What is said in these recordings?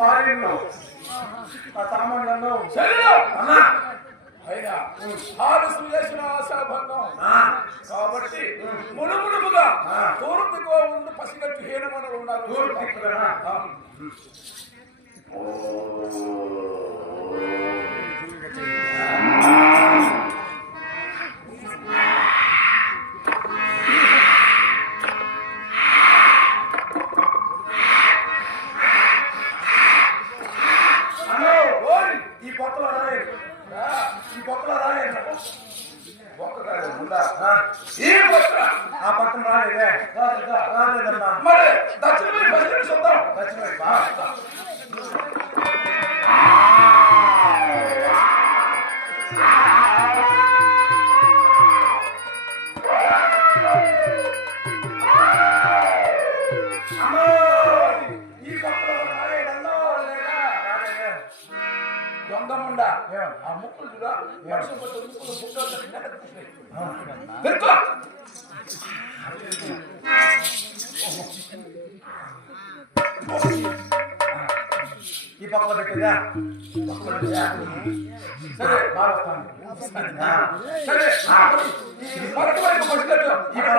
పారీళ్ళు ఆ సామాన్లను అన్నా అయినా ఆలస్యం చేసిన ఆశాభంగం. కాబట్టి మునుమునుముగా. తూర్పుగా ఉండి పసిగట్టి హీనమనులు ఉన్నారు. తూర్పు ఈ పొక్కలో రాలేదు. ఒక్కగాడు ఉందా? ఆ, ఈ పక్క ఆ పక్కన రాలేదే. రాలేదన్నా మరి దక్షిణ వైపు పసిగట్టి చూద్దాం దక్షిణ వైపు, ఏం? ఆ ముక్కులు చూడా ముక్కులు? ఈ పక్కలో పెట్టేదా? సరే బాగా. సరే ఈ వైపు పసిగట్టు. ఈ పక్క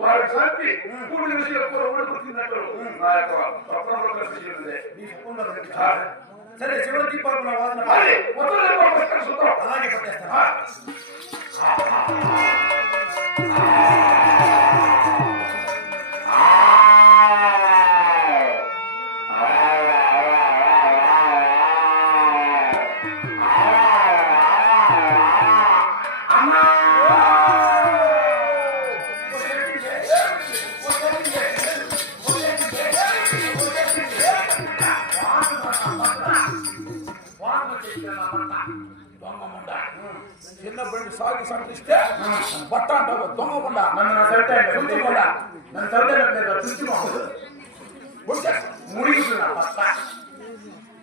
వారు చంపి కూడి విషయంలో ఉడుకుతున్నట్టు నా యొక్క స్వప్నంలో కనిపించినదే సరే చివరి దీపాలు వాదన అలాగే పట్టేస్తాను చిన్నప్పటి సాగు సంతరిస్తే బట్ట అంటావు దొంగముండ నన్ను నా సరితే నన్ను చదివేటట్లేదు చుట్టుమో ముడిగుతున్నా పట్ట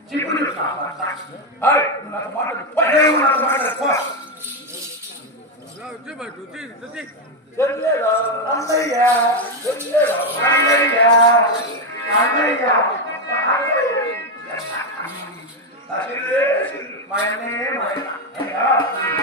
చిప్పుడు చూస్తున్నా నాకు అన్నయ్య అన్నయ్య అన్నయ్య మా అన్నయ్య మా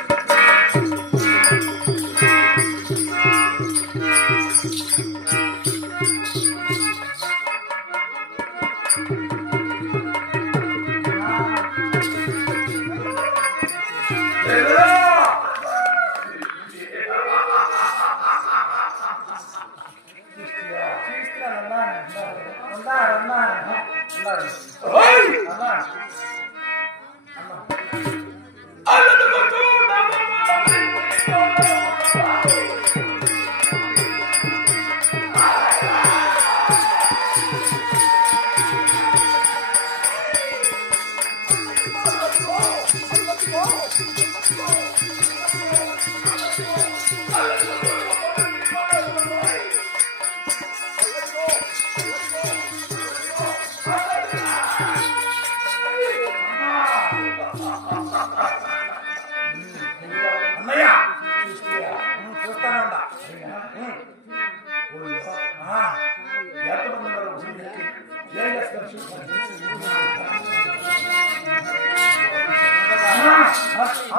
ఉన్నారు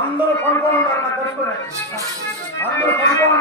అందరూ పడుకొని నాకు తెలుసుకునే. అందరూ పడుకొని